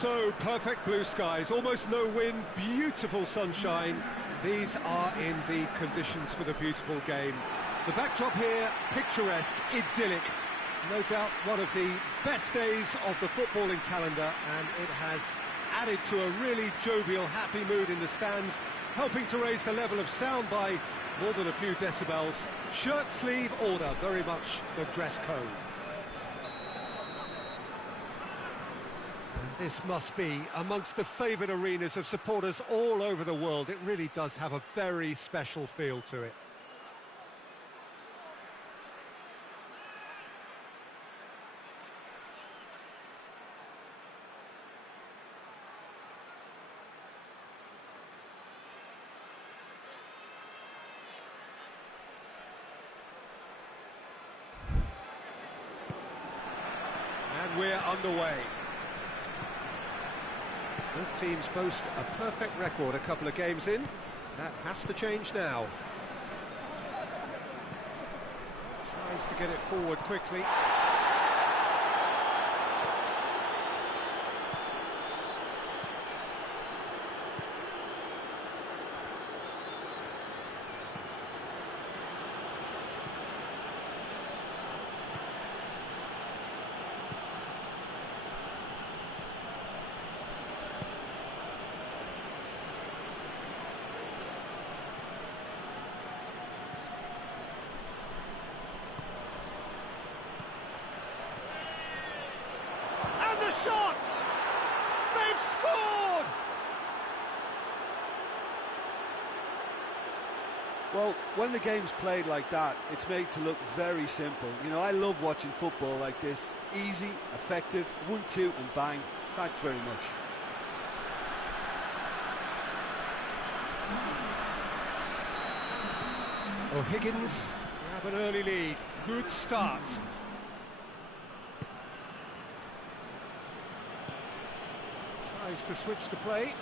So, perfect blue skies, almost no wind, beautiful sunshine. These are indeed conditions for the beautiful game. The backdrop here, picturesque, idyllic. No doubt one of the best days of the footballing calendar, and it has added to a really jovial, happy mood in the stands, helping to raise the level of sound by more than a few decibels. Shirt sleeve order, very much the dress code. And this must be amongst the favoured arenas of supporters all over the world. It really does have a very special feel to it. And we're underway. Both teams boast a perfect record a couple of games in. That has to change now. Tries to get it forward quickly. The shot! They've scored! Well, when the game's played like that, it's made to look very simple. You know, I love watching football like this. Easy, effective, 1-2 and bang. Thanks very much. O'Higgins grab an early lead. Good start. Tries to switch the play.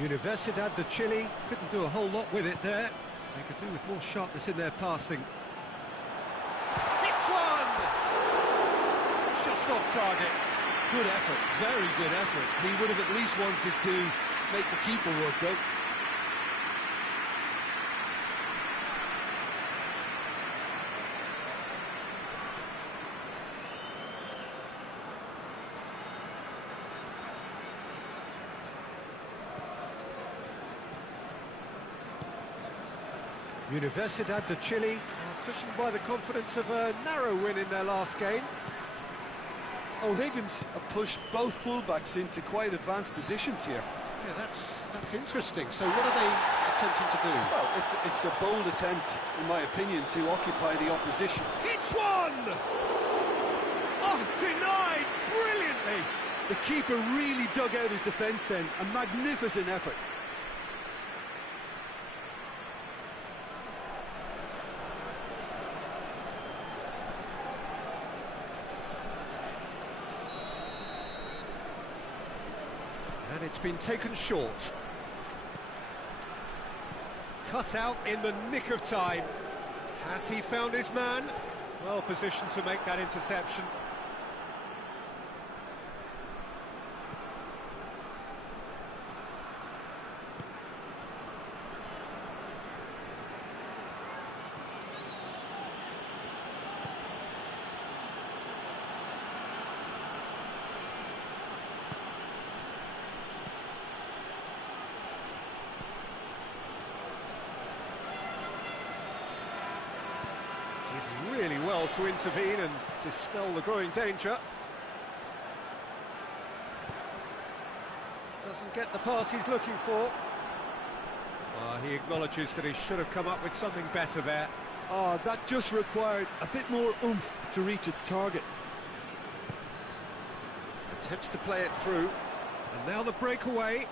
Universidad de Chile couldn't do a whole lot with it there. They could do with more sharpness in their passing. Hits one! Just off target. Good effort, very good effort. He would have at least wanted to make the keeper work, though. Universidad de Chile are cushioned by the confidence of a narrow win in their last game. O'Higgins have pushed both fullbacks into quite advanced positions here. Yeah, that's interesting. So what are they attempting to do? Well, it's a bold attempt, in my opinion, to occupy the opposition. Hits one! Oh, denied brilliantly! The keeper really dug out his defence then. A magnificent effort. And it's been taken short. Cut out in the nick of time. Has he found his man? Well positioned to make that interception. Did really well to intervene and dispel the growing danger. Doesn't get the pass he's looking for. He acknowledges that he should have come up with something better there. That just required a bit more oomph to reach its target. Attempts to play it through. And now the breakaway.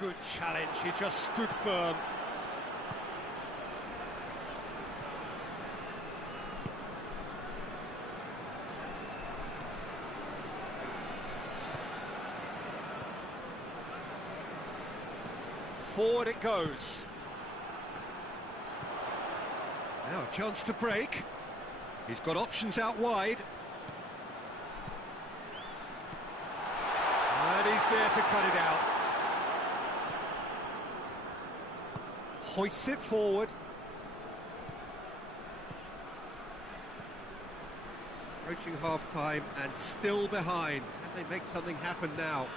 Good challenge, he just stood firm. Forward it goes. Chance to break. He's got options out wide. And he's there to cut it out. Hoists it forward. Approaching half-time and still behind. Can they make something happen now?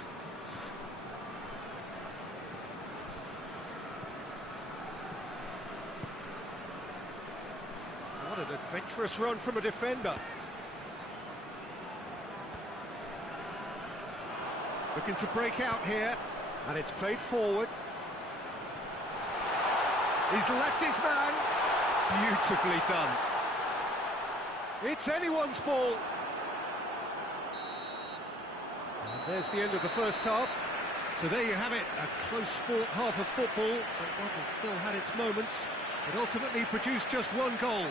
What an adventurous run from a defender. Looking to break out here, and it's played forward. He's left his man. Beautifully done. It's anyone's ball. And there's the end of the first half. So there you have it, a close-fought half of football, but one that still had its moments. It ultimately produced just one goal.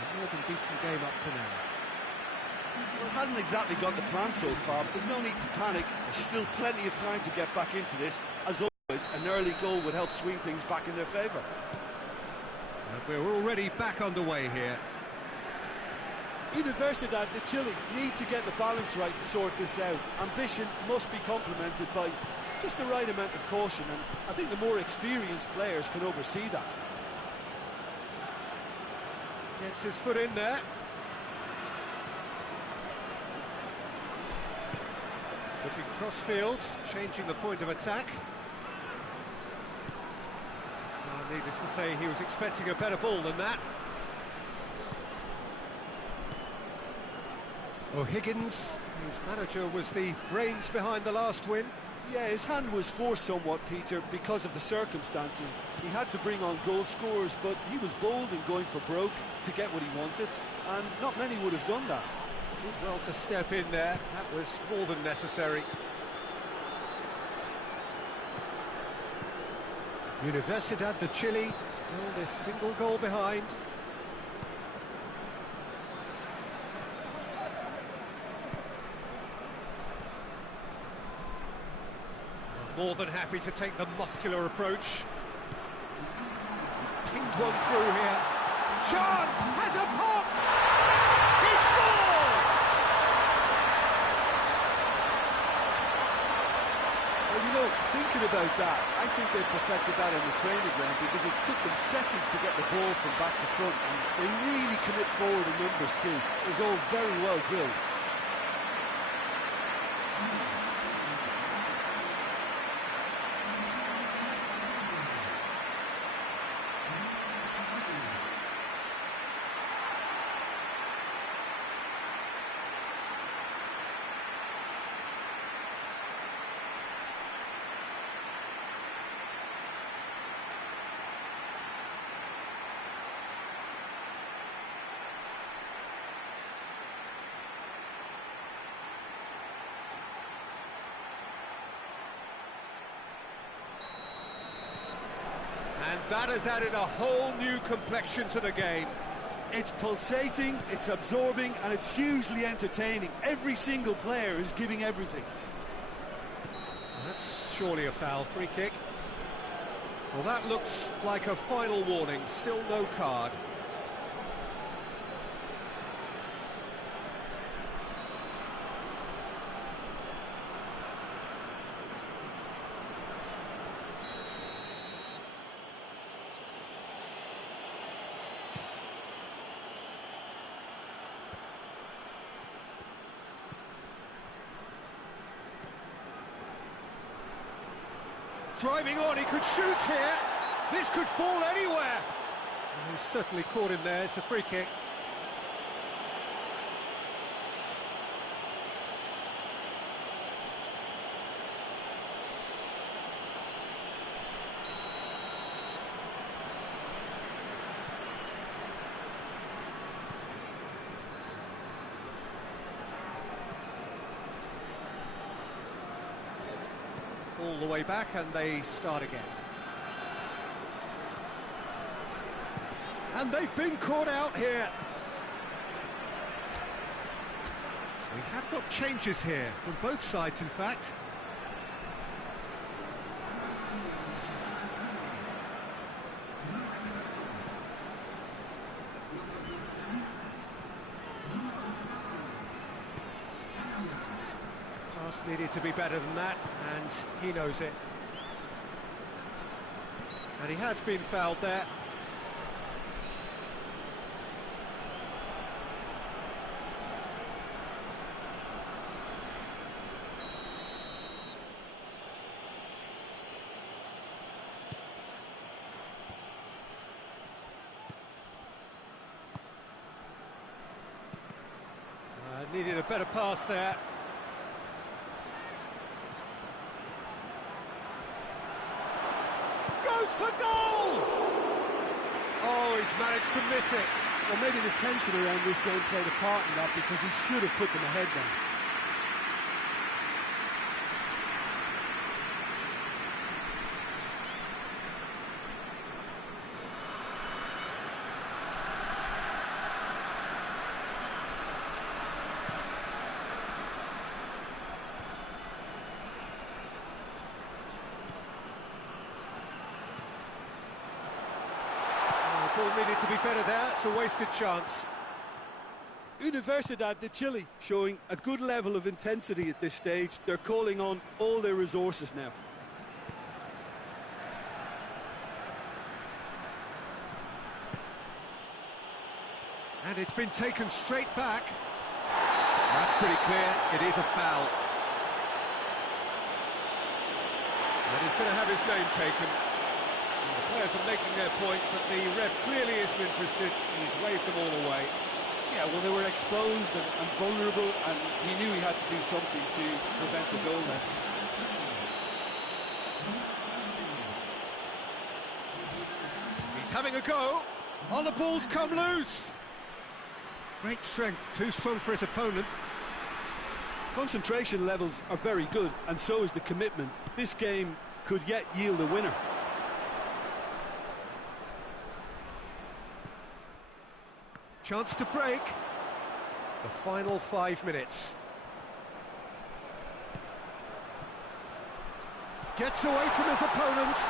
A more than decent game up to now. Well, it hasn't exactly got the plan so far, but there's no need to panic. There's still plenty of time to get back into this. As always, an early goal would help swing things back in their favour. And we're already back underway here. Universidad de Chile need to get the balance right to sort this out. Ambition must be complemented by just the right amount of caution, and I think the more experienced players can oversee that. Gets his foot in there. Looking cross-field, changing the point of attack. Needless to say, he was expecting a better ball than that. O'Higgins, whose manager was the brains behind the last win. Yeah, his hand was forced somewhat, Peter, because of the circumstances. He had to bring on goal scorers, but he was bold in going for broke to get what he wanted, and not many would have done that. Did well to step in there, that was more than necessary. Universidad de Chile, still this single goal behind. More than happy to take the muscular approach. He's pinged one through here. Chance! Has a pop! He scores! Well, you know, thinking about that, I think they perfected that in the training ground because it took them seconds to get the ball from back to front, and they really commit forward in numbers too. It was all very well drilled. And that has added a whole new complexion to the game. It's pulsating, it's absorbing, and it's hugely entertaining. Every single player is giving everything. That's surely a foul. Free kick. Well, that looks like a final warning. Still no card. Driving on, he could shoot here. This could fall anywhere. And he's certainly caught him there. It's a free kick. All the way back, and they start again. And they've been caught out here. We have got changes here from both sides, in fact. Just needed to be better than that, and he knows it. And he has been fouled there. Needed a better pass there. Goes for goal! Oh, he's managed to miss it. Well, maybe the tension around this game played a part in that, because he should have put them ahead then. Ball needed to be better there, it's a wasted chance. Universidad de Chile showing a good level of intensity at this stage. They're calling on all their resources now. And it's been taken straight back. That's pretty clear, it is a foul. And he's going to have his name taken. The players are making their point, but the ref clearly isn't interested. He's waved them all away. Yeah, well, they were exposed and vulnerable, and he knew he had to do something to prevent a goal there. He's having a go. Oh, the ball's come loose. Great strength, too strong for his opponent. Concentration levels are very good, and so is the commitment. This game could yet yield a winner. Chance to break. The final 5 minutes. Gets away from his opponents.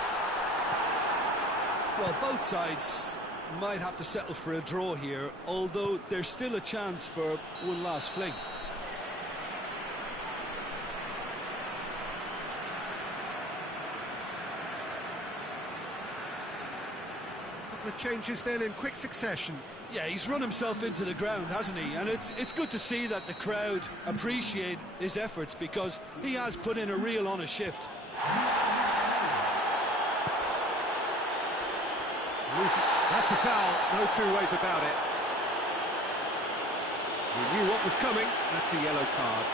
Well, both sides might have to settle for a draw here, although there's still a chance for one last fling. Couple of changes then in quick succession. Yeah, he's run himself into the ground, hasn't he? And it's good to see that the crowd appreciate his efforts, because he has put in a real honest shift. That's a foul, no two ways about it. He knew what was coming, that's a yellow card.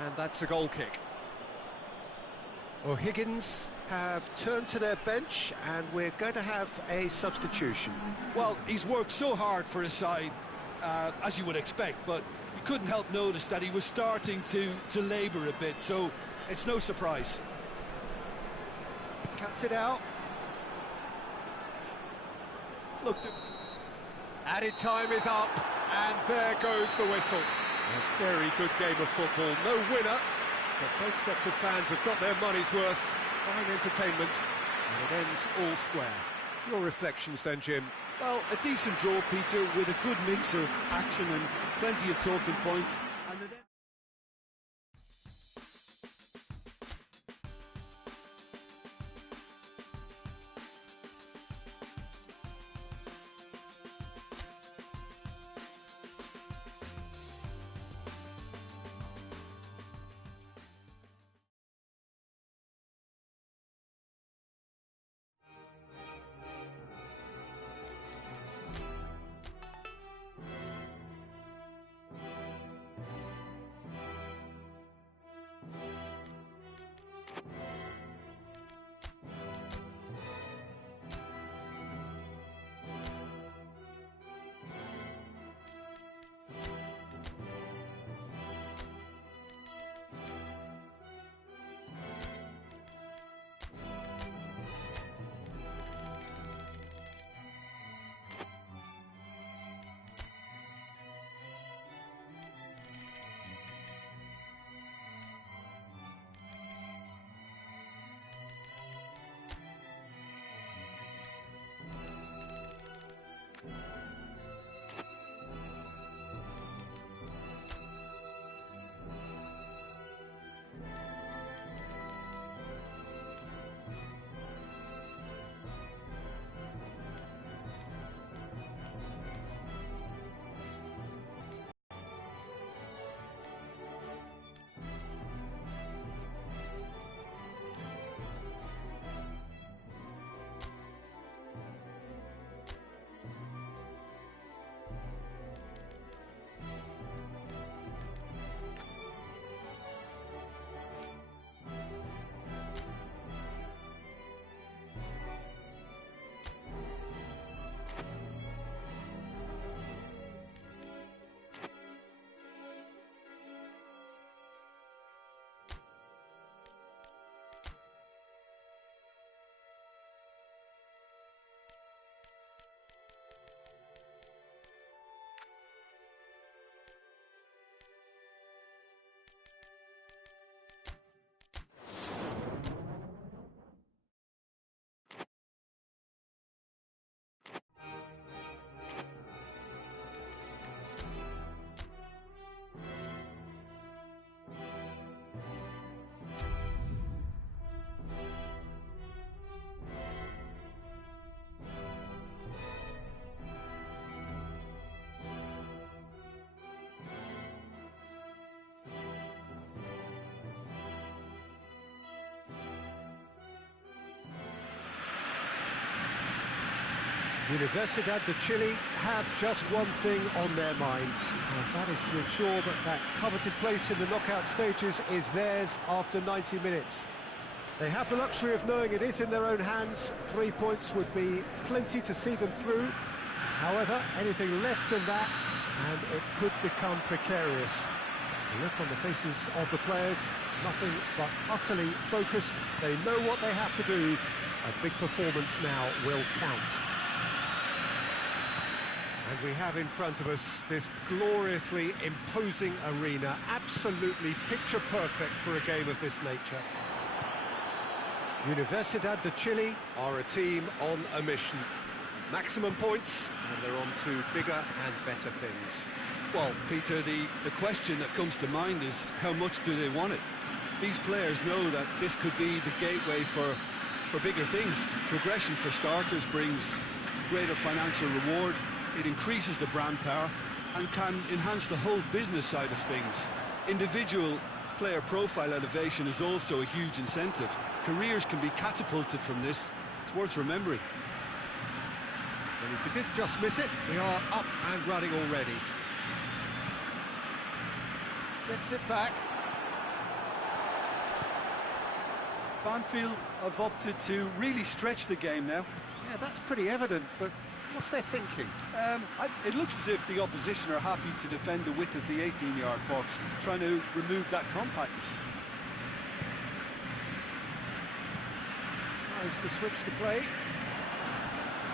And that's a goal kick. O'Higgins have turned to their bench, and we're going to have a substitution. Well, he's worked so hard for his side, as you would expect, but you couldn't help notice that he was starting to labour a bit, so it's no surprise. Cuts it out. Look, added time is up, and there goes the whistle. A very good game of football, no winner, but both sets of fans have got their money's worth. Fine entertainment, and it ends all square. Your reflections then, Jim? Well, a decent draw, Peter, with a good mix of action and plenty of talking points. And Universidad de Chile have just one thing on their minds, and that is to ensure that that coveted place in the knockout stages is theirs after 90 minutes. They have the luxury of knowing it is in their own hands. 3 points would be plenty to see them through. However, anything less than that, and it could become precarious. The look on the faces of the players, nothing but utterly focused. They know what they have to do. A big performance now will count. And we have in front of us this gloriously imposing arena, absolutely picture perfect for a game of this nature. Universidad de Chile are a team on a mission. Maximum points, and they're on to bigger and better things. Well, Peter, the question that comes to mind is how much do they want it? These players know that this could be the gateway for bigger things. Progression, for starters, brings greater financial reward. It increases the brand power and can enhance the whole business side of things. Individual player profile elevation is also a huge incentive. Careers can be catapulted from this. It's worth remembering. And if you did just miss it, we are up and running already. Gets it back. Banfield have opted to really stretch the game now. Yeah, that's pretty evident, but what's their thinking? It looks as if the opposition are happy to defend the width of the 18-yard box, trying to remove that compactness. Tries to switch the play.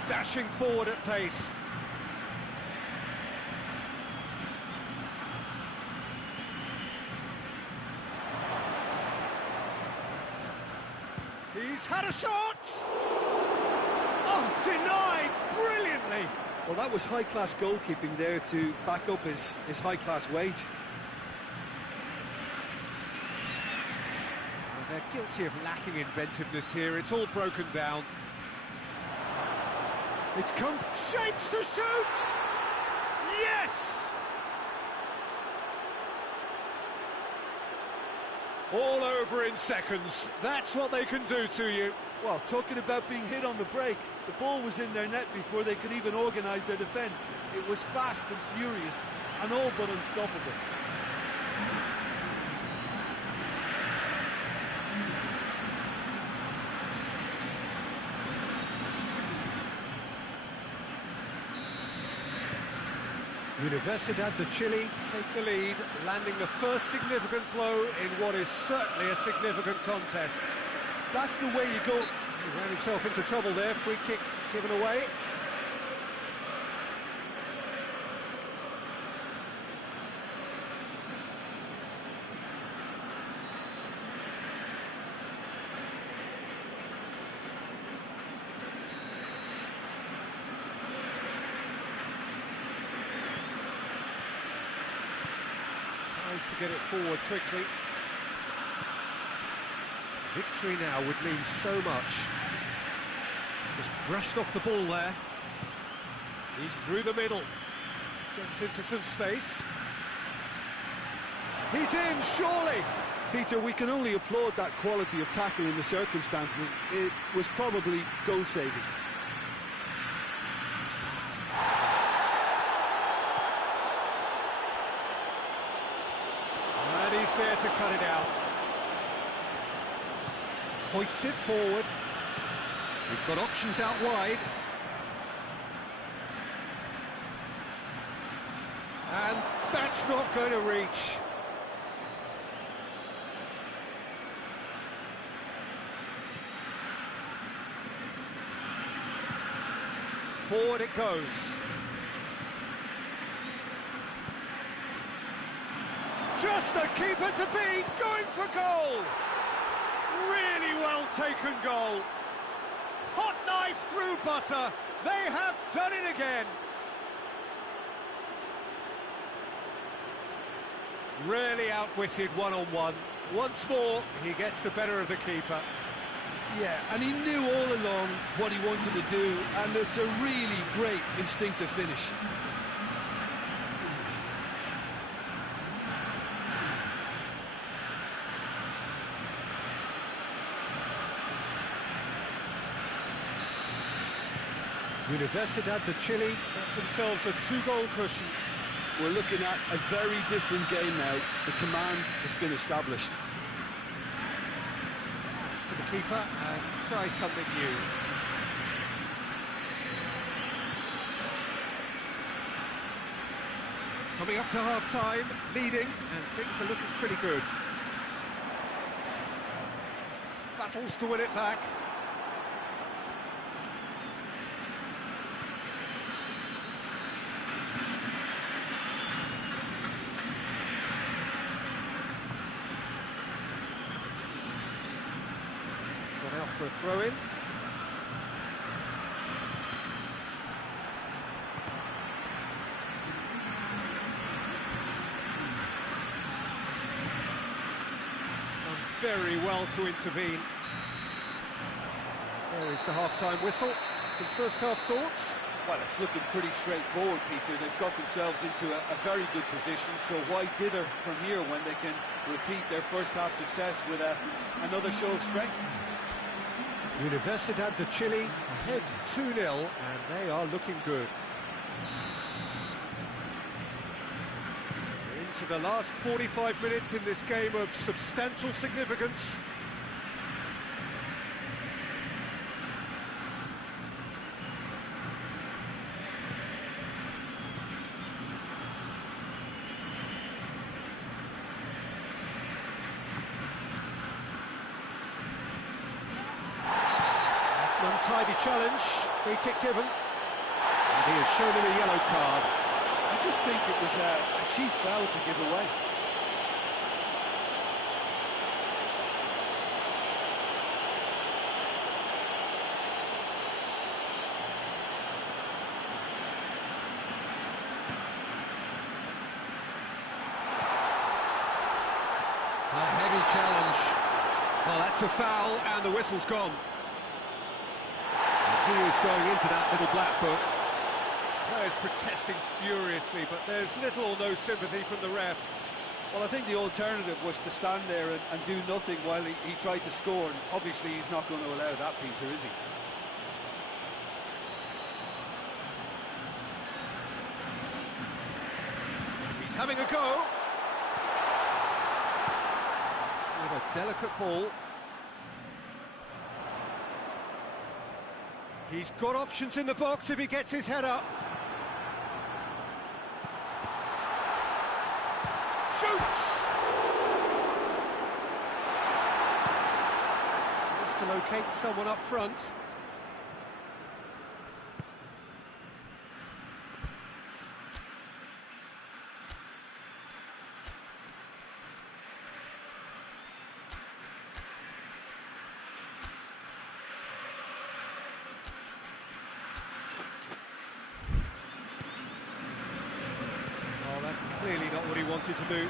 Dashing forward at pace. He's had a shot! Oh, denied brilliantly! Well, that was high-class goalkeeping there to back up his high-class wage. Well, they're guilty of lacking inventiveness here. It's all broken down. It's come shapes to shoot! Yes! All over in seconds. That's what they can do to you. Well, talking about being hit on the break, the ball was in their net before they could even organise their defence. It was fast and furious, and all but unstoppable. Universidad de Chile take the lead, landing the first significant blow in what is certainly a significant contest. That's the way you go. He ran himself into trouble there, free kick given away. To get it forward quickly. Victory now would mean so much. Just brushed off the ball there. He's through the middle. Gets into some space. He's in, surely! Peter, we can only applaud that quality of tackle in the circumstances. It was probably goal-saving. He's there to cut it out. Hoists it forward. He's got options out wide. And that's not going to reach. Forward it goes. Just the keeper to beat, going for goal! Really well taken goal. Hot knife through butter. They have done it again. Really outwitted one-on-one. Once more, he gets the better of the keeper. Yeah, and he knew all along what he wanted to do, and it's a really great instinctive finish. Universidad de Chile get themselves a 2-goal cushion. We're looking at a very different game now. The command has been established. To the keeper and try something new. Coming up to half-time, leading, and things are looking pretty good. Battles to win it back. It's gone out for a throw-in. Very well to intervene. There is the half-time whistle. Some first-half thoughts? Well, it's looking pretty straightforward, Peter. They've got themselves into a very good position, so why dither from here when they can repeat their first-half success with another show of strength? Universidad de Chile ahead 2-0, and they are looking good. To the last 45 minutes in this game of substantial significance. That's an untidy challenge, free kick given. And he has shown him a yellow card. I just think it was a cheap foul to give away. A heavy challenge. Well, that's a foul, and the whistle's gone. And he is going into that little black book. Players protesting furiously, but there's little or no sympathy from the ref. Well, I think the alternative was to stand there and do nothing while he tried to score, and obviously he's not going to allow that, Peter, is he? He's having a go. With a delicate ball. He's got options in the box if he gets his head up. Shoots! Just to locate someone up front. That's clearly not what he wanted to do.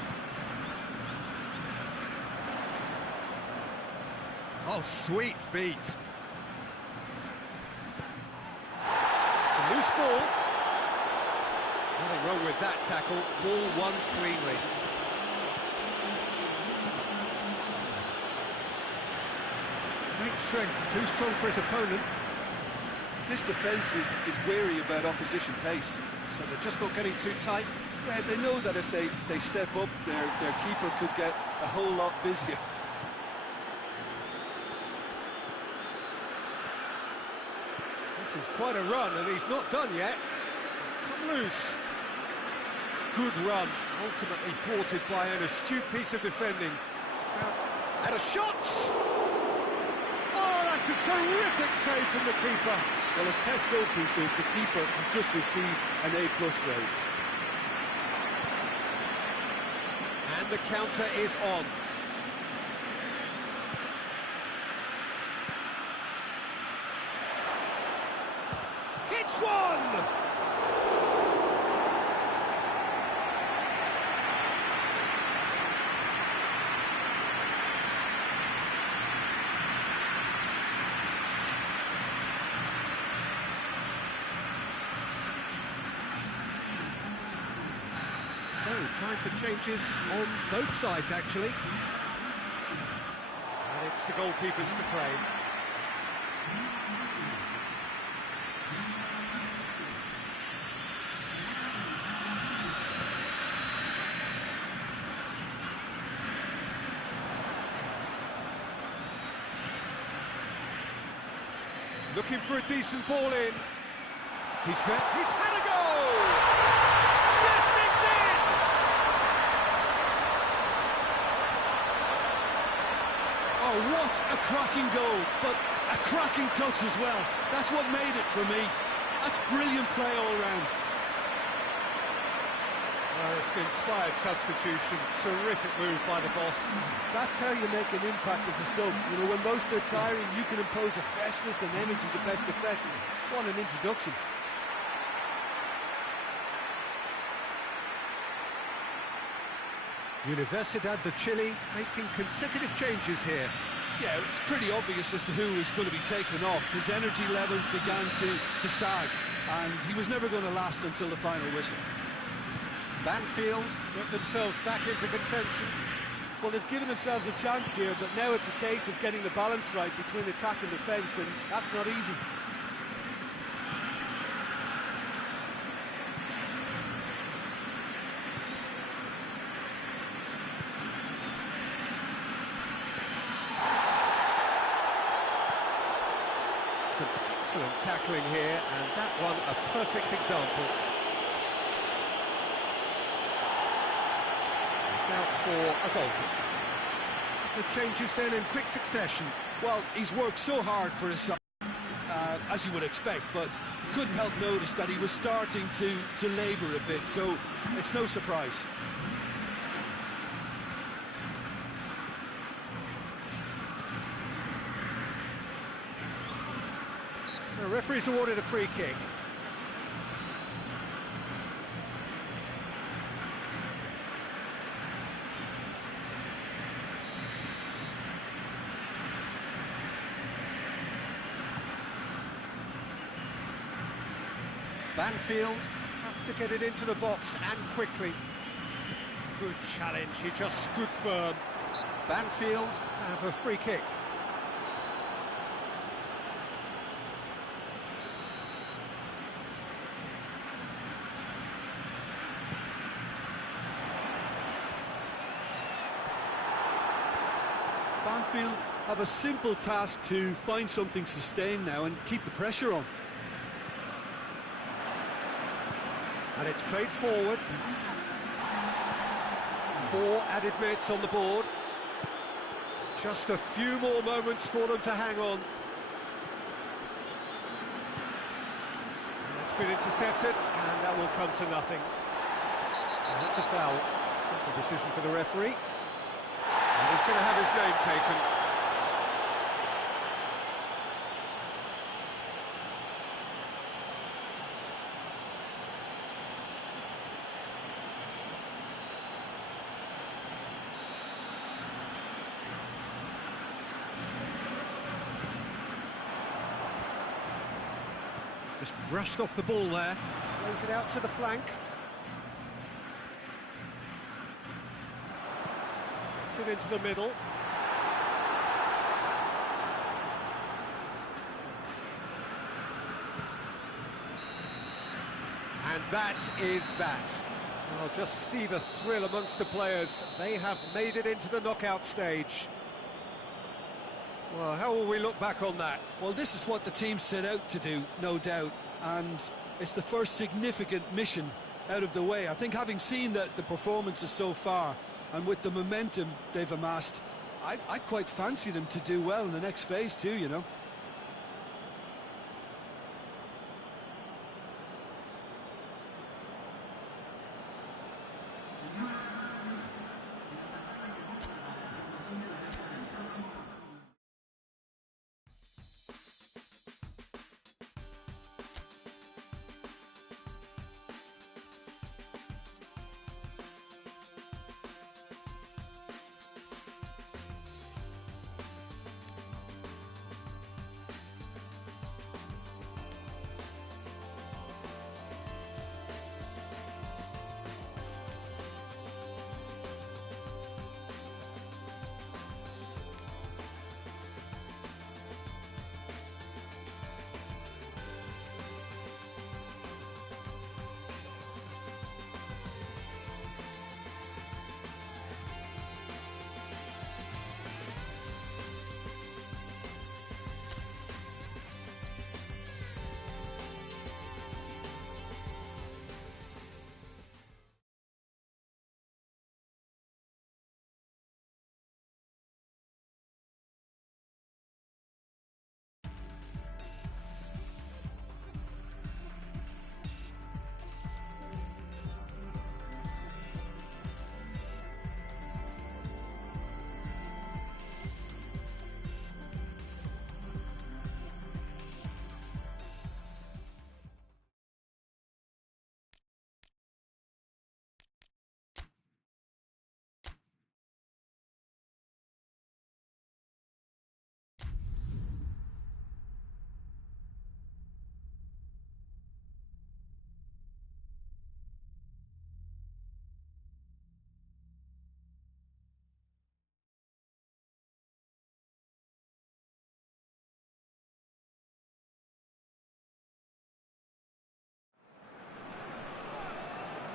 Oh, sweet feet. It's a loose ball. Nothing wrong with that tackle. Ball won cleanly. Great strength, too strong for his opponent. This defence is wary about opposition pace. So they're just not getting too tight. Yeah, they know that if they step up, their keeper could get a whole lot busier. This is quite a run, and he's not done yet. He's come loose. Good run, ultimately thwarted by an astute piece of defending. And a shot! Oh, that's a terrific save from the keeper. Well, as tests go, Peter, the keeper has just received an A+ grade. And the counter is on. Hits one! So, time for changes on both sides, actually. And it's the goalkeepers to play. Looking for a decent ball in. He's had a goal! Yes, it's in! Oh, what a cracking goal, but a cracking touch as well. That's what made it for me. That's brilliant play all round. Well, it's an inspired substitution. Terrific move by the boss. That's how you make an impact as a sub. You know, when most are tiring, you can impose a freshness and energy to best effect. What an introduction. Universidad de Chile making consecutive changes here. Yeah, it's pretty obvious as to who was going to be taken off. His energy levels began to sag, and he was never going to last until the final whistle. Banfield get themselves back into contention. Well, they've given themselves a chance here, but now it's a case of getting the balance right between attack and defence, and that's not easy. Some excellent tackling here, and that one a perfect example. It's out for a goal kick. The changes then in quick succession. Well, he's worked so hard for his side, as you would expect, but you couldn't help notice that he was starting to labour a bit, so it's no surprise. The referee's awarded a free kick. Banfield have to get it into the box and quickly. Good challenge, he just stood firm. Banfield have a free kick. Banfield have a simple task to find something sustained now and keep the pressure on. And it's played forward. 4 added minutes on the board. Just a few more moments for them to hang on. And it's been intercepted, and that will come to nothing. And that's a foul. Simple decision for the referee. And he's going to have his name taken. Just brushed off the ball there. Plays it out to the flank. Gets it into the middle. And that is that. I'll just see the thrill amongst the players. They have made it into the knockout stage. Well, how will we look back on that? Well, this is what the team set out to do, no doubt, and it's the first significant mission out of the way. I think having seen the performances so far, and with the momentum they've amassed, I quite fancy them to do well in the next phase too, you know.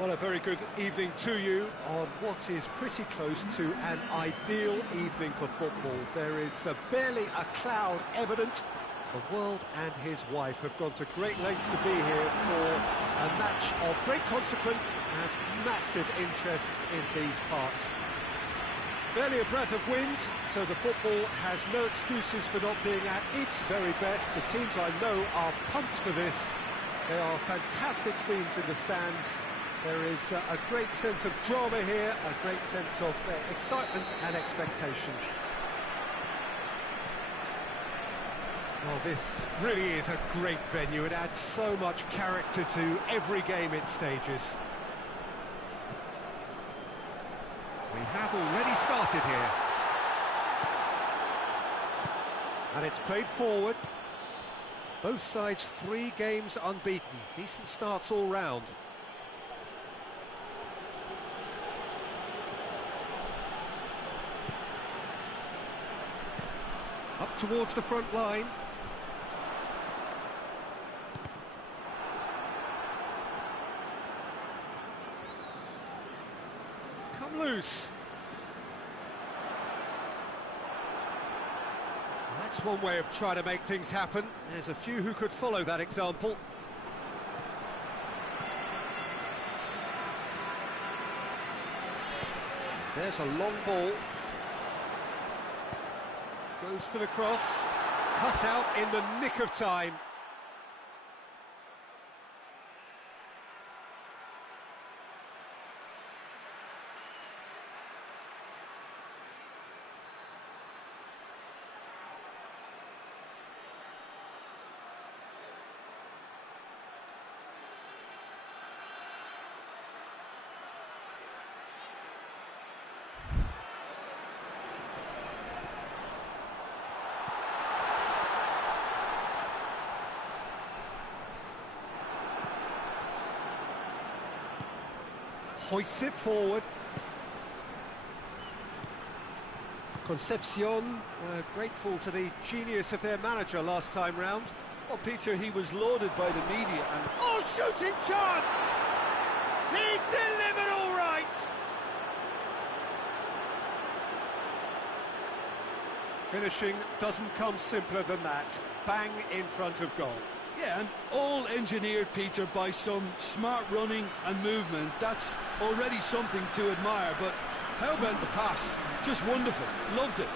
Well, a very good evening to you on what is pretty close to an ideal evening for football. There is barely a cloud evident. The world and his wife have gone to great lengths to be here for a match of great consequence and massive interest in these parts. Barely a breath of wind, so the football has no excuses for not being at its very best. The teams I know are pumped for this. There are fantastic scenes in the stands. There is a great sense of drama here, a great sense of excitement and expectation. Well, this really is a great venue. It adds so much character to every game it stages. We have already started here. And it's played forward. Both sides 3 games unbeaten. Decent starts all round. Up towards the front line. It's come loose. That's one way of trying to make things happen. There's a few who could follow that example. There's a long ball. Goes for the cross, cut out in the nick of time. Hoists it forward. Concepcion were grateful to the genius of their manager last time round. Well, Peter, he was lauded by the media and... Oh, shooting chance! He's delivered all right! Finishing doesn't come simpler than that. Bang in front of goal. Yeah, and all engineered, Peter, by some smart running and movement. That's already something to admire, but how about the pass? Just wonderful. Loved it.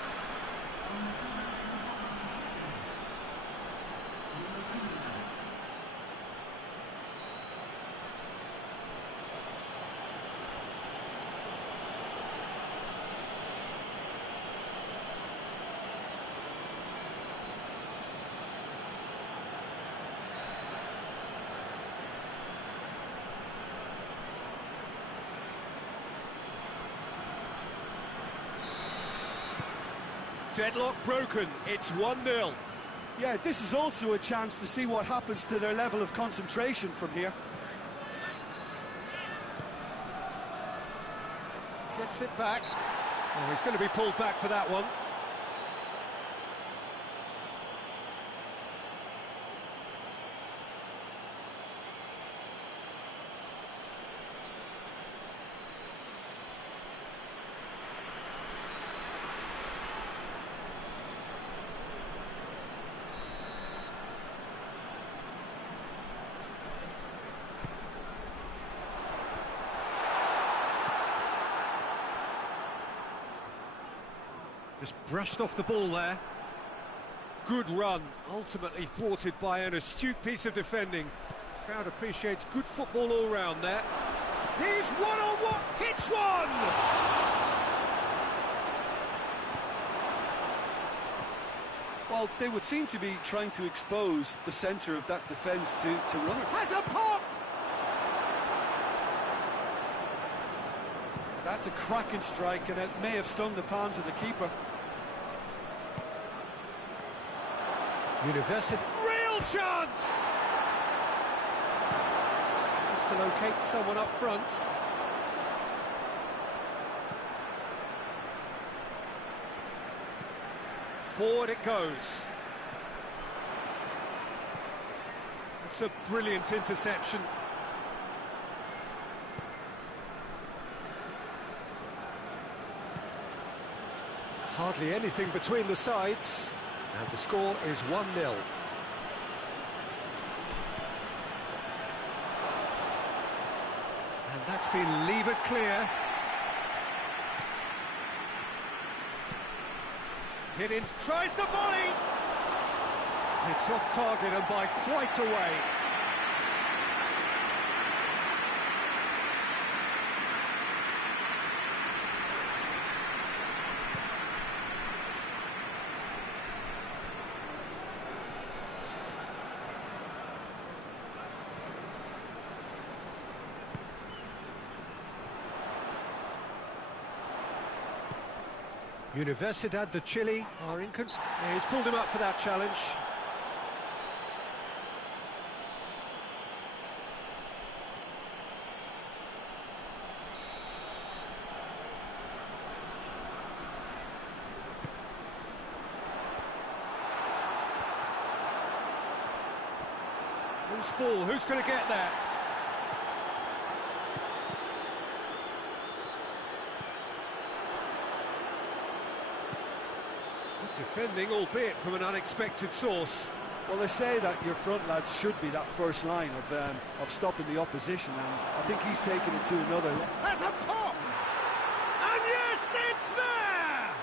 Deadlock broken, it's 1-0. Yeah, this is also a chance to see what happens to their level of concentration from here. Gets it back. Oh, he's going to be pulled back for that one. Just brushed off the ball there. Good run, ultimately thwarted by an astute piece of defending. Crowd appreciates good football all round there. He's one-on-one, hits one! Well, they would seem to be trying to expose the centre of that defence to runners. Has a pop! That's a cracking strike, and it may have stung the palms of the keeper. University, real chance! Tries to locate someone up front. Forward it goes. It's a brilliant interception. Hardly anything between the sides, and the score is 1-0. And that's been levered clear. Hit in, tries the volley! It's off target and by quite a way. Universidad de Chile are in control. Yeah, he's pulled him up for that challenge. Loose ball, who's going to get that? Defending, albeit from an unexpected source. Well, they say that your front lads should be that first line of stopping the opposition, and I think he's taken it to another level. Has a pop! And yes, it's there!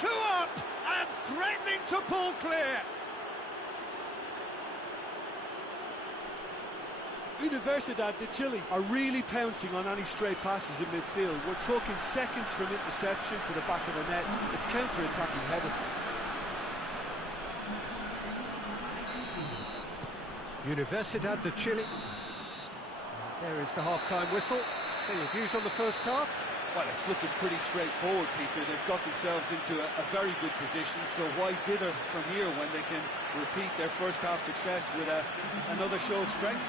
2 up and threatening to pull clear. Universidad de Chile are really pouncing on any stray passes in midfield. We're talking seconds from interception to the back of the net. It's counter-attacking heaven. Universidad de Chile. There is the half-time whistle. So your views on the first half? Well, it's looking pretty straightforward, Peter. They've got themselves into a very good position, so why dither from here when they can repeat their first half success with another show of strength?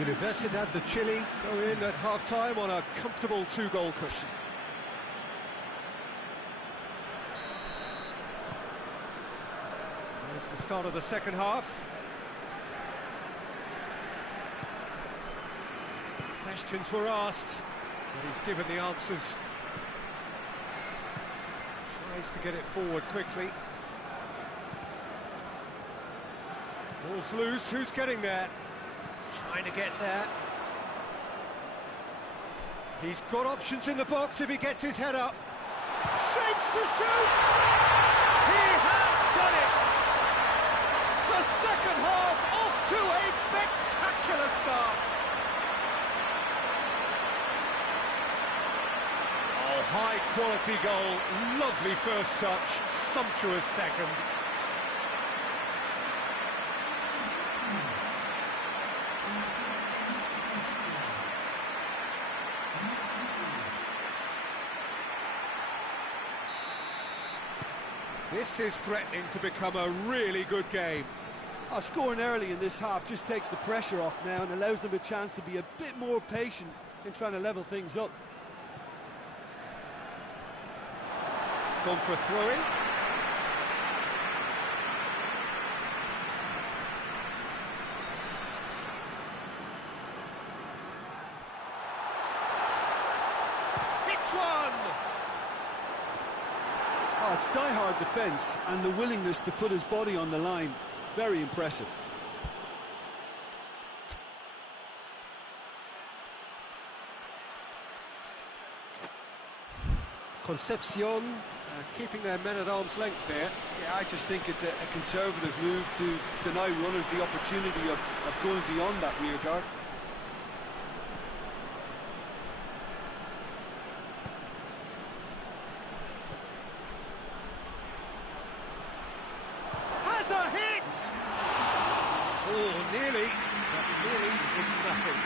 Universidad de Chile go in at half-time on a comfortable 2-goal cushion. There's the start of the second half. Questions were asked, but he's given the answers. Tries to get it forward quickly. Ball's loose, who's getting there? Trying to get there. He's got options in the box if he gets his head up. Shapes to shoot! He has done it! The second half off to a spectacular start. Oh, high quality goal, lovely first touch, sumptuous second. This is threatening to become a really good game. Scoring early in this half just takes the pressure off now and allows them a chance to be a bit more patient in trying to level things up. It's gone for a throw-in. Hits one! Oh, it's die-hard defence and the willingness to put his body on the line. Very impressive. Concepcion keeping their men at arm's length here. Yeah, I just think it's a conservative move to deny runners the opportunity of going beyond that rear guard. Has a hit! Oh, nearly, but nearly was nothing.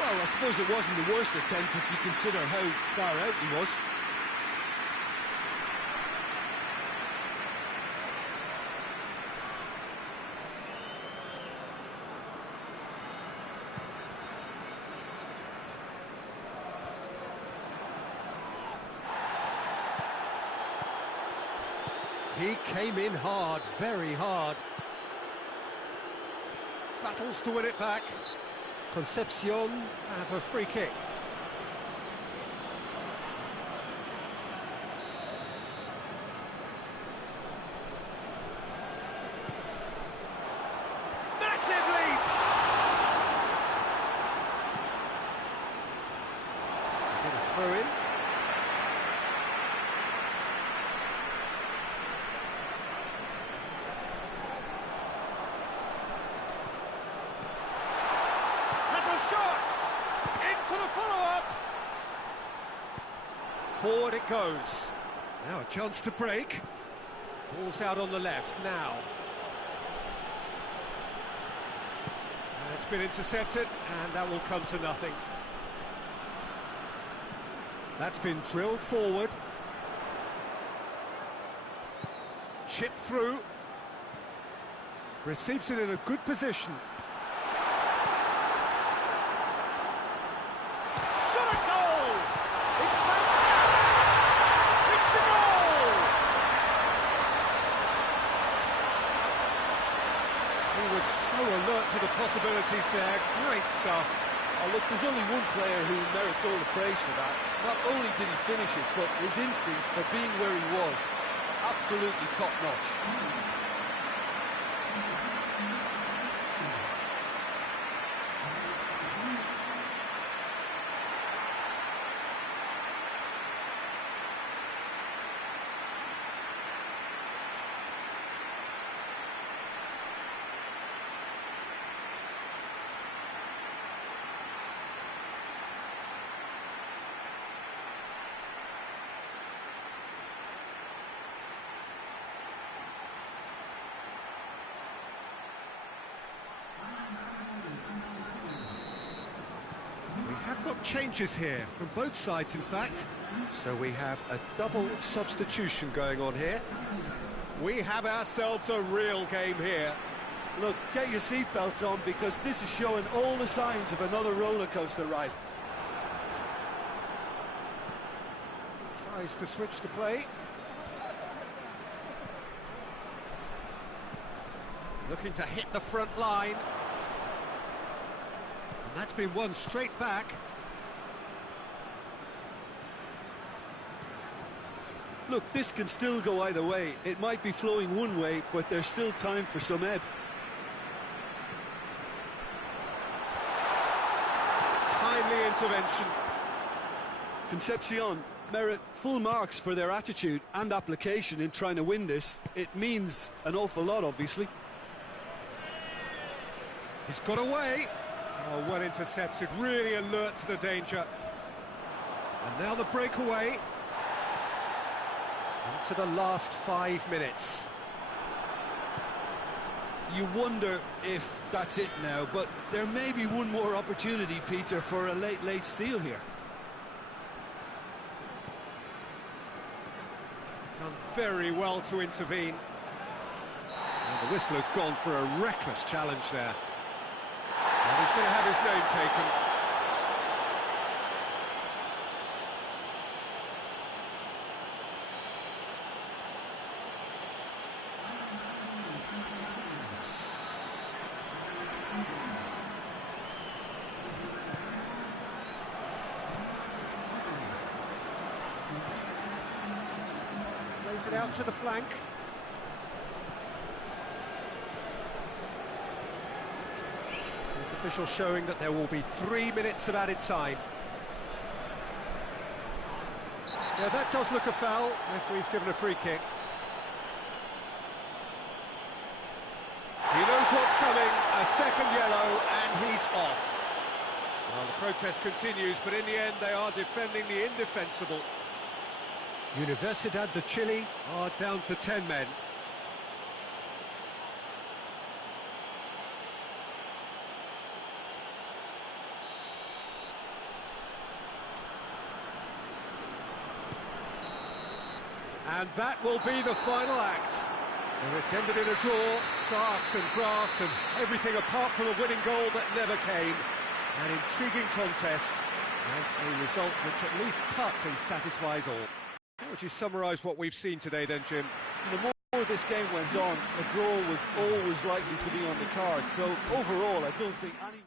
Well, I suppose it wasn't the worst attempt if you consider how far out he was. He came in hard, very hard. Battles to win it back. Concepcion have a free kick. get a throw in. Has a shot! In for the follow-up! Forward it goes. Now a chance to break. Ball's out on the left now. And it's been intercepted, and that will come to nothing. That's been drilled forward. Chip through. Receives it in a good position. Shot a goal! It's bounced out! It's a goal! He was so alert to the possibilities there. Great stuff. Oh, look, there's only one player who merits all the praise for that. Not only did he finish it, but his instincts for being where he was, absolutely top-notch. Have got changes here from both sides, in fact. So we have a double substitution going on here. We have ourselves a real game here. Look, get your seatbelts on, because this is showing all the signs of another roller coaster ride. Tries to switch the play. Looking to hit the front line. And that's been won straight back. Look, this can still go either way. It might be flowing one way, but there's still time for some ebb. Timely intervention. Concepcion merit full marks for their attitude and application in trying to win this. It means an awful lot, obviously. He's got away. Oh, well intercepted, really alert to the danger. And now the breakaway. Into the last 5 minutes. You wonder if that's it now, but there may be one more opportunity, Peter, for a late steal here. Done very well to intervene. And the whistler's gone for a reckless challenge there. And he's going to have his name taken. Plays it out to the flank. Official showing that there will be 3 minutes of added time. Yeah, that does look a foul. Referee's given a free kick. He knows what's coming, a second yellow, and he's off. Well, the protest continues, but in the end they are defending the indefensible. Universidad de Chile are down to 10 men. And that will be the final act. So it's ended in a draw, draft and graft and everything apart from a winning goal that never came. An intriguing contest and a result which at least partly satisfies all. How would you summarise what we've seen today then, Jim? The more this game went on, a draw was always likely to be on the card. So overall, I don't think any...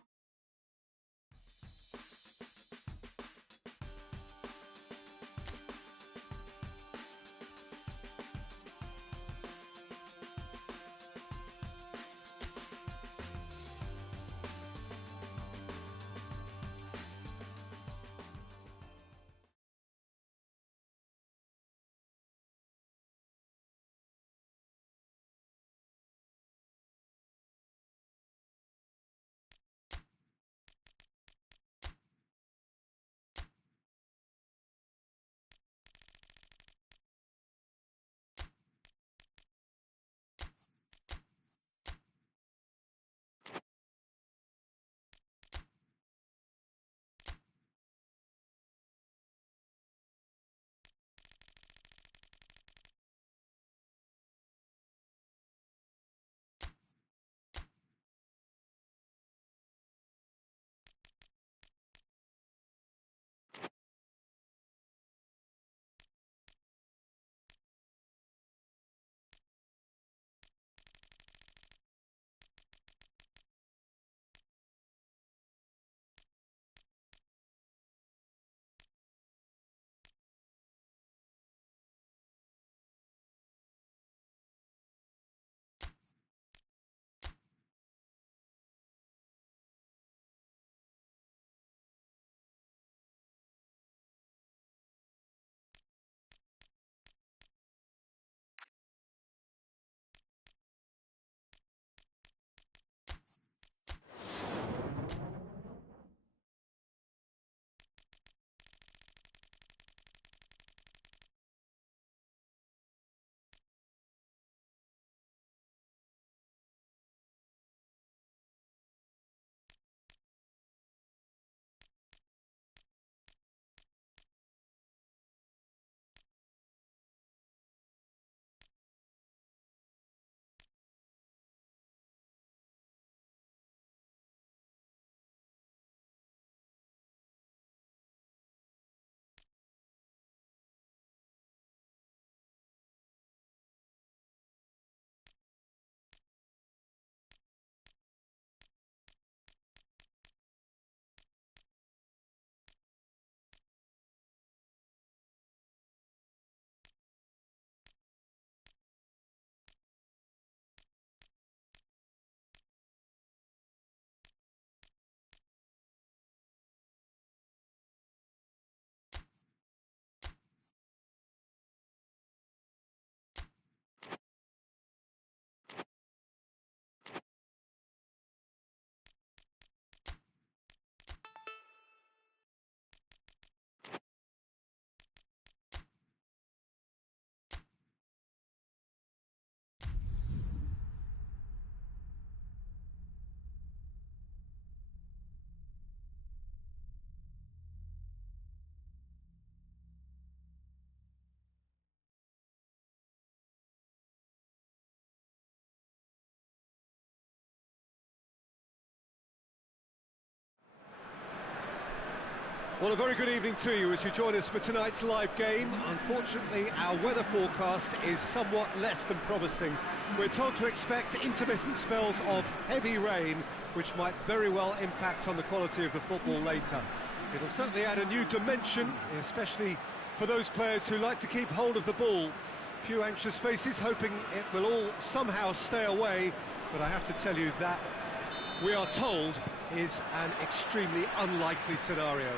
Well, a very good evening to you as you join us for tonight's live game. Unfortunately, our weather forecast is somewhat less than promising. We're told to expect intermittent spells of heavy rain, which might very well impact on the quality of the football later. It'll certainly add a new dimension, especially for those players who like to keep hold of the ball. A few anxious faces hoping it will all somehow stay away, but I have to tell you that we are told is an extremely unlikely scenario.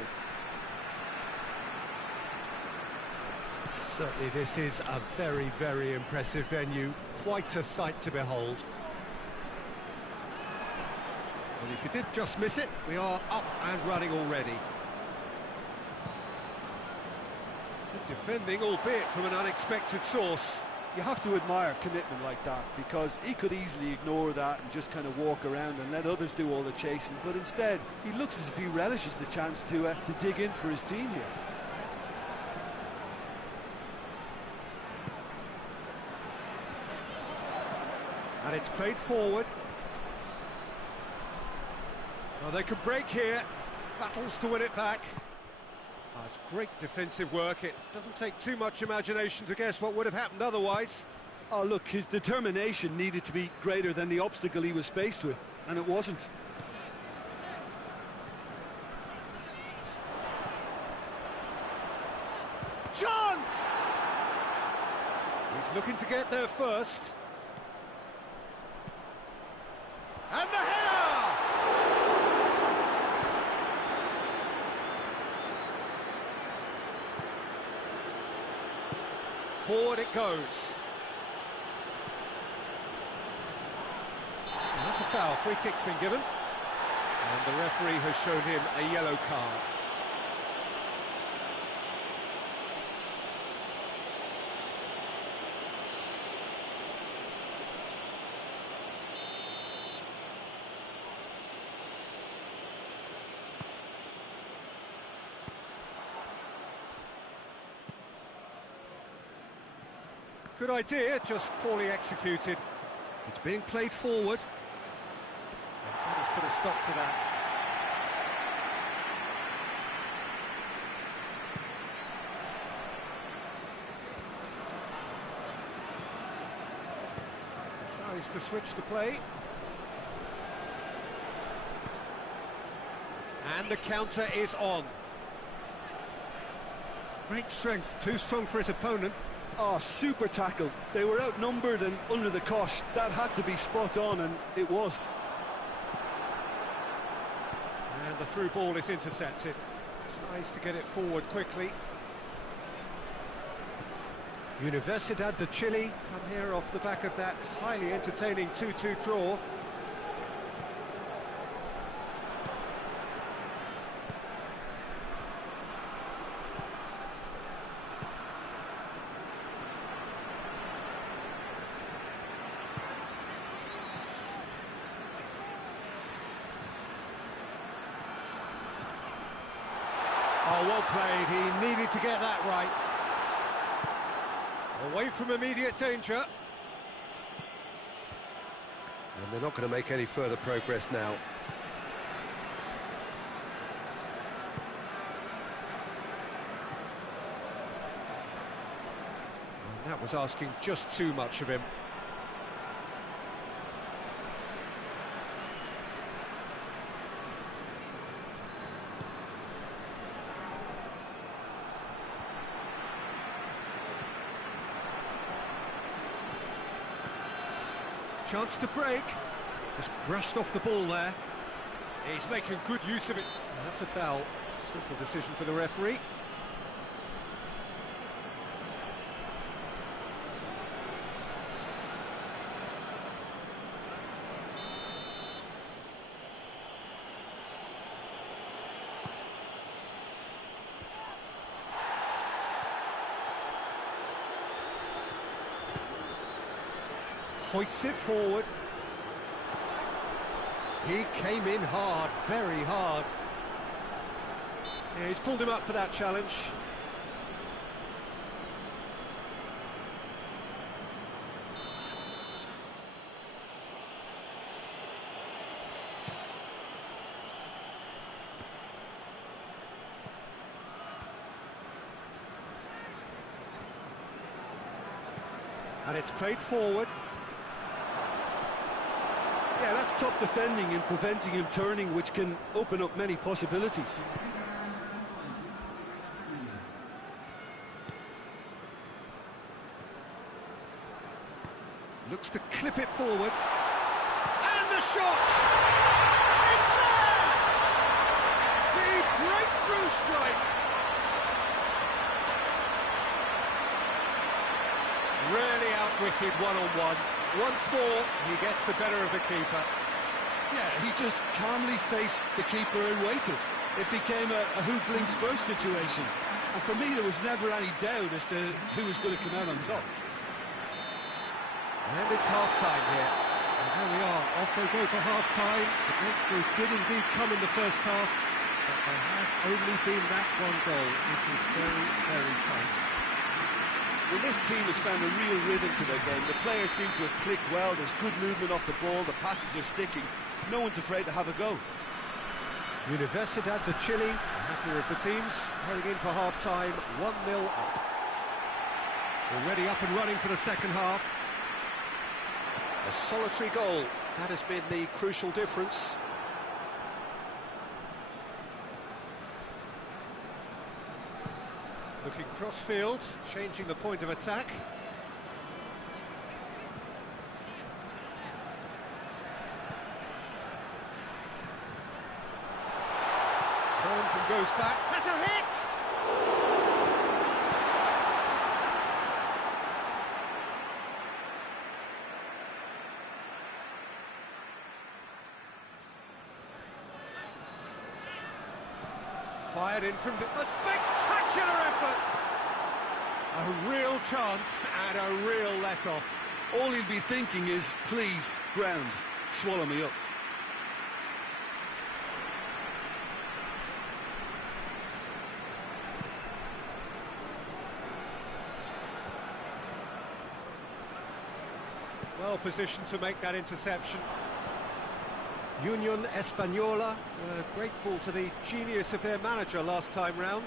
Certainly this is a very, very impressive venue, quite a sight to behold. And if you did just miss it, we are up and running already. Good defending, albeit from an unexpected source. You have to admire commitment like that, because he could easily ignore that and just kind of walk around and let others do all the chasing, but instead he looks as if he relishes the chance to dig in for his team here. And it's played forward. Well, they could break here. Battles to win it back. Oh, it's great defensive work. It doesn't take too much imagination to guess what would have happened otherwise. Oh, look, his determination needed to be greater than the obstacle he was faced with, and it wasn't. Chance! He's looking to get there first. And the header! Forward it goes. And that's a foul. Free kick's been given. And the referee has shown him a yellow card. Good idea, just poorly executed. It's being played forward. That has put a stop to that. Tries to switch the play. And the counter is on. Great strength, too strong for his opponent. Oh, super tackle. They were outnumbered and under the cosh. That had to be spot on, and it was. And the through ball is intercepted. Tries to get it forward quickly. Universidad de Chile come here off the back of that highly entertaining 2-2 draw. Oh, well played. He needed to get that right. Away from immediate danger. And they're not going to make any further progress now. And that was asking just too much of him. Chance to break. Just brushed off the ball there. He's making good use of it. And that's a foul. Simple decision for the referee. Hoists it forward. He came in hard, very hard. Yeah, he's pulled him up for that challenge. And it's played forward. Yeah, that's top defending and preventing him turning, which can open up many possibilities. Looks to clip it forward. And the shot! It's there! The breakthrough strike! Really outwitted one-on-one. Once more, he gets the better of the keeper. Yeah, he just calmly faced the keeper and waited. It became a who blinks first situation. And for me, there was never any doubt as to who was going to come out on top. And it's half-time here. And there we are, off they go for half-time. The breakthrough did indeed come in the first half, but there has only been that one goal, which is very, very tight. Well, this team has found a real rhythm to their game. The players seem to have clicked well. There's good movement off the ball. The passes are sticking. No one's afraid to have a go. Universidad de Chile, the happier of the teams, heading in for half-time, 1-0 up. Already up and running for the second half. A solitary goal, that has been the crucial difference. Looking cross-field, changing the point of attack. Turns and goes back, has a hit! Fired in from a spectacular effort! A real chance and a real let-off. All he'll be thinking is, please, ground, swallow me up. Well positioned to make that interception. Union Española were grateful to the genius of their manager last time round.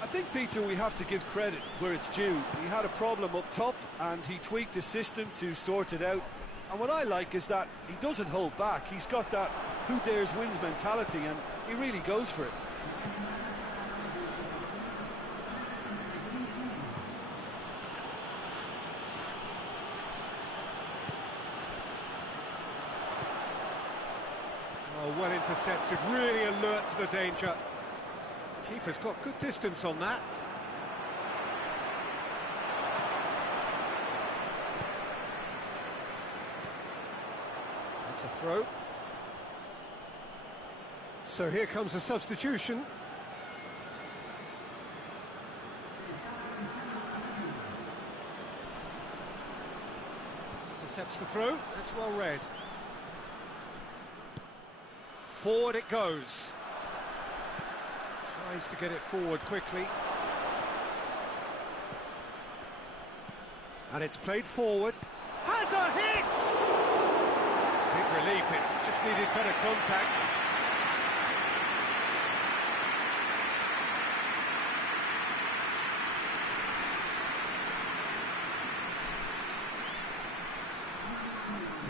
I think, Peter, we have to give credit where it's due. He had a problem up top and he tweaked his system to sort it out. And what I like is that he doesn't hold back. He's got that who dares wins mentality and he really goes for it. Oh, well intercepted, really alert to the danger. Keeper's got good distance on that. That's a throw. So here comes a substitution. Intercepts the throw, that's well read. Forward it goes. Tries to get it forward quickly. And it's played forward. Has a hit! Big relief, it just needed better contact.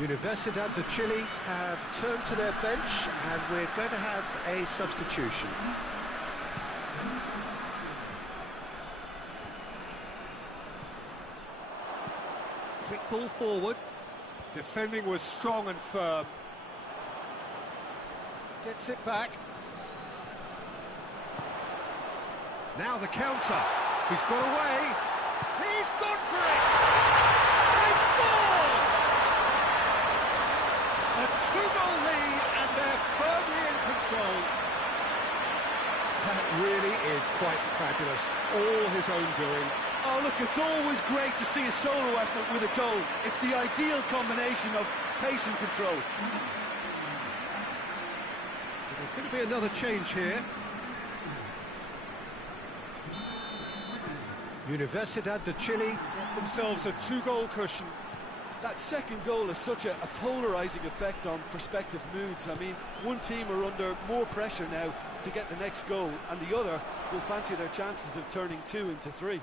Universidad de Chile have turned to their bench and we're going to have a substitution. Quick ball forward. Defending was strong and firm. Gets it back. Now the counter. He's got away. He's gone for it! They've scored! A two-goal lead and they're firmly in control. That really is quite fabulous. All his own doing. Oh, look, it's always great to see a solo effort with a goal. It's the ideal combination of pace and control. There's going to be another change here. Universidad de Chile get themselves a two-goal cushion. That second goal has such a polarising effect on prospective moods. I mean, one team are under more pressure now to get the next goal, and the other will fancy their chances of turning 2 into 3.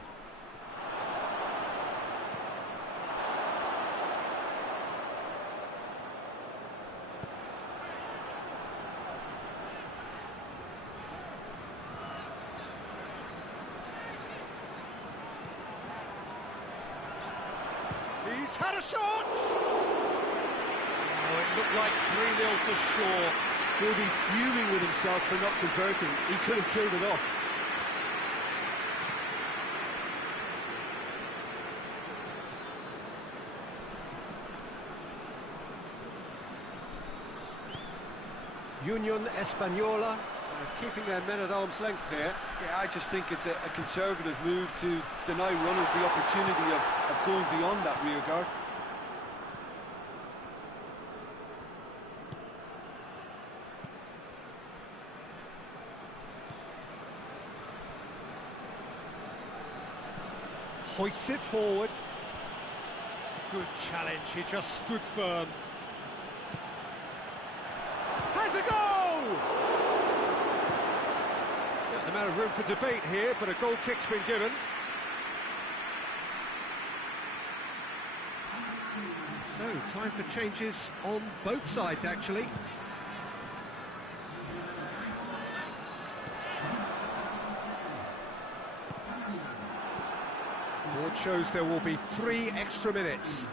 He's had a shot! Oh, it looked like 3-0 for sure. He'll be fuming with himself for not converting. He could have killed it off. Union Española keeping their men at arm's length here. Yeah, I just think it's a conservative move to deny runners the opportunity of going beyond that rear guard. Hoists it forward. Good challenge, he just stood firm. Has a goal! Certain amount of room for debate here, but a goal kick's been given. So, time for changes on both sides, actually. Board shows there will be 3 extra minutes.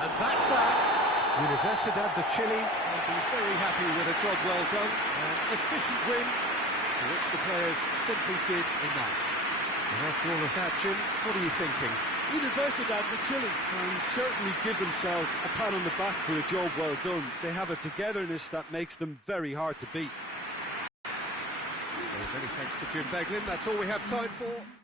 And that's that. Universidad de Chile will be very happy with a job well done. An efficient win, for which the players simply did enough. And after all of that, Jim, what are you thinking? Universidad de Chile can certainly give themselves a pat on the back for a job well done. They have a togetherness that makes them very hard to beat. So many thanks to Jim Beglin. That's all we have time for.